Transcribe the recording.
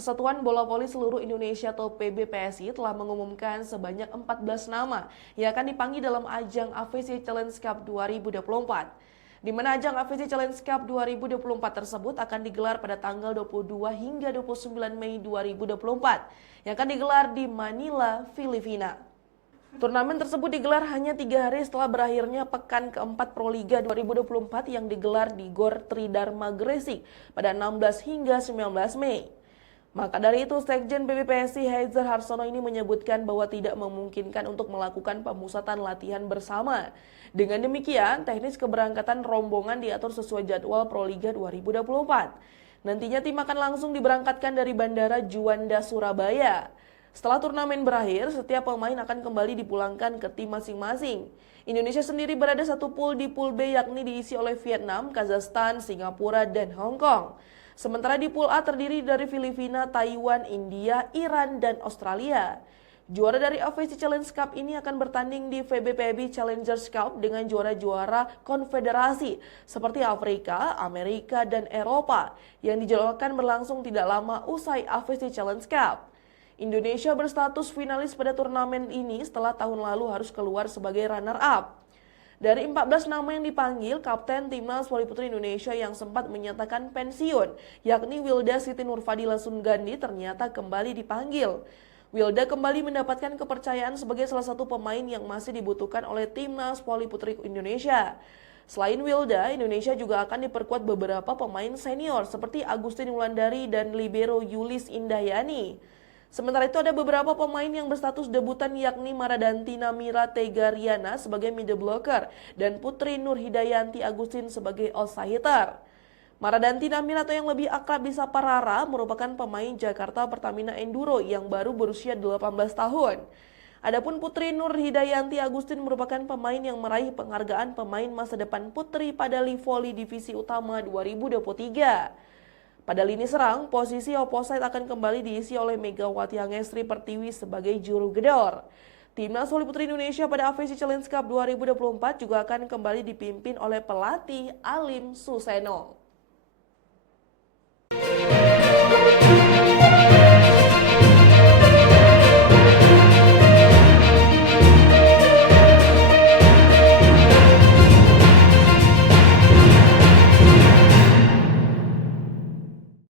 Persatuan Bola Voli Seluruh Indonesia atau PBPSI telah mengumumkan sebanyak 14 nama yang akan dipanggil dalam ajang AVC Challenge Cup 2024. Di mana ajang AVC Challenge Cup 2024 tersebut akan digelar pada tanggal 22 hingga 29 Mei 2024 yang akan digelar di Manila, Filipina. Turnamen tersebut digelar hanya 3 hari setelah berakhirnya pekan keempat Proliga 2024 yang digelar di Gor Tridharma Gresik pada 16 hingga 19 Mei. Maka dari itu, Sekjen PBPSI Heizer Harsono ini menyebutkan bahwa tidak memungkinkan untuk melakukan pemusatan latihan bersama. Dengan demikian, teknis keberangkatan rombongan diatur sesuai jadwal Proliga 2024. Nantinya tim akan langsung diberangkatkan dari Bandara Juanda, Surabaya. Setelah turnamen berakhir, setiap pemain akan kembali dipulangkan ke tim masing-masing. Indonesia sendiri berada satu pool di pool B yakni diisi oleh Vietnam, Kazakhstan, Singapura, dan Hong Kong. Sementara di pool A terdiri dari Filipina, Taiwan, India, Iran, dan Australia. Juara dari AVC Challenge Cup ini akan bertanding di VBPB Challengers Cup dengan juara-juara konfederasi seperti Afrika, Amerika, dan Eropa yang dijadwalkan berlangsung tidak lama usai AVC Challenge Cup. Indonesia berstatus finalis pada turnamen ini setelah tahun lalu harus keluar sebagai runner-up. Dari 14 nama yang dipanggil, Kapten Timnas Voli Putri Indonesia yang sempat menyatakan pensiun, yakni Wilda Siti Nurfadila Sungandi ternyata kembali dipanggil. Wilda kembali mendapatkan kepercayaan sebagai salah satu pemain yang masih dibutuhkan oleh Timnas Voli Putri Indonesia. Selain Wilda, Indonesia juga akan diperkuat beberapa pemain senior seperti Agustin Wulandari dan libero Yulis Indahyani. Sementara itu ada beberapa pemain yang berstatus debutan yakni Maradanti Namira Tegariana sebagai middle blocker dan Putri Nur Hidayanti Agustin sebagai outsider. Maradanti Namira atau yang lebih akrab disapa Rara merupakan pemain Jakarta Pertamina Enduro yang baru berusia 18 tahun. Adapun Putri Nur Hidayanti Agustin merupakan pemain yang meraih penghargaan pemain masa depan putri pada Livoli Divisi Utama 2023. Pada lini serang, posisi opposite akan kembali diisi oleh Megawati Angestri Pertiwi sebagai juru gedor. Timnas Voli Putri Indonesia pada AVC Challenge Cup 2024 juga akan kembali dipimpin oleh pelatih Alim Suseno.